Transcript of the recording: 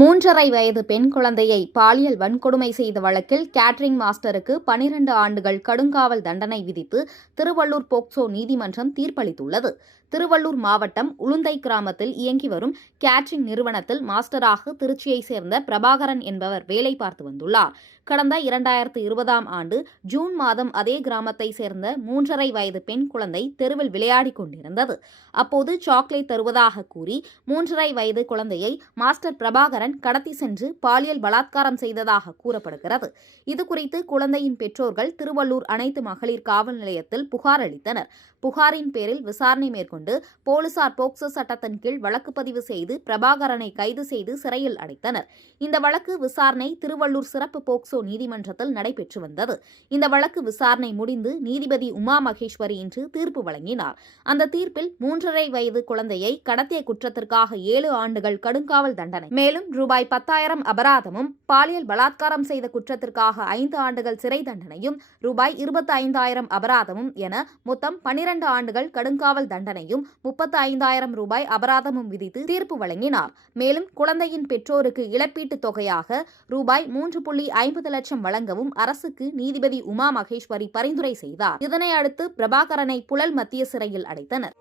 3½ வயது பெண் குழந்தையை பாலியல் வன்கொடுமை செய்த வழக்கில் கேட்டரிங் மாஸ்டருக்கு 12 ஆண்டுகள் கடுங்காவல் தண்டனை விதித்து திருவள்ளூர் போக்சோ நீதிமன்றம் தீர்ப்பளித்துள்ளது. திருவள்ளூர் மாவட்டம் உளுந்தை கிராமத்தில் இயங்கி வரும் கேட்டரிங் நிறுவனத்தில் மாஸ்டராக திருச்சியைச் சேர்ந்த பிரபாகரன் என்பவர் வேலை பார்த்து வந்துள்ளார். கடந்த 2020ஆம் ஆண்டு ஜூன் மாதம் அதே கிராமத்தைச் சேர்ந்த 3½ வயது பெண் குழந்தை தெருவில் விளையாடிக் கொண்டிருந்தது. அப்போது சாக்லேட் தருவதாக கூறி 3½ வயது குழந்தையை மாஸ்டர் பிரபாகரன் கடத்தி சென்று பாலியல் பலாத்காரம் செய்ததாக கூறப்படுகிறது. இதுகுறித்து குழந்தையின் பெற்றோர்கள் திருவள்ளூர் அனைத்து மகளிர் காவல் நிலையத்தில் புகார் அளித்தனர். புகாரின் பேரில் விசாரணை மேற்கொண்டு போலீசார் போக்சோ சட்டத்தின் கீழ் வழக்கு பதிவு செய்து பிரபாகரனை கைது செய்து சிறையில் அடைத்தனர். இந்த வழக்கு விசாரணை திருவள்ளூர் சிறப்பு போக்சோ நீதிமன்றத்தில் நடைபெற்று வந்தது. இந்த வழக்கு விசாரணை முடிந்து நீதிபதி உமா மகேஸ்வரி இன்று தீர்ப்பு வழங்கினார். அந்த தீர்ப்பில் 3½ வயது குழந்தையை கடத்திய குற்றத்திற்காக 7 ஆண்டுகள் கடுங்காவல் தண்டனை, மேலும் ரூபாய் 10,000 அபராதமும், பாலியல் பலாத்காரம் செய்த குற்றத்திற்காக 5 ஆண்டுகள் சிறை தண்டனையும், ரூபாய் 25,000 அபராதமும் என மொத்தம் 12 ஆண்டுகள் கடுங்காவல் தண்டனையும் 35,000 ரூபாய் அபராதமும் விதித்து தீர்ப்பு வழங்கினார். மேலும் குழந்தையின் பெற்றோருக்கு இழப்பீட்டுத் தொகையாக ரூபாய் 3.50 லட்சம் வழங்கவும் அரசுக்கு நீதிபதி உமா மகேஸ்வரி பரிந்துரை செய்தார். இதனை அடுத்து பிரபாகரனை புழல் மத்திய சிறையில் அடைத்தனர்.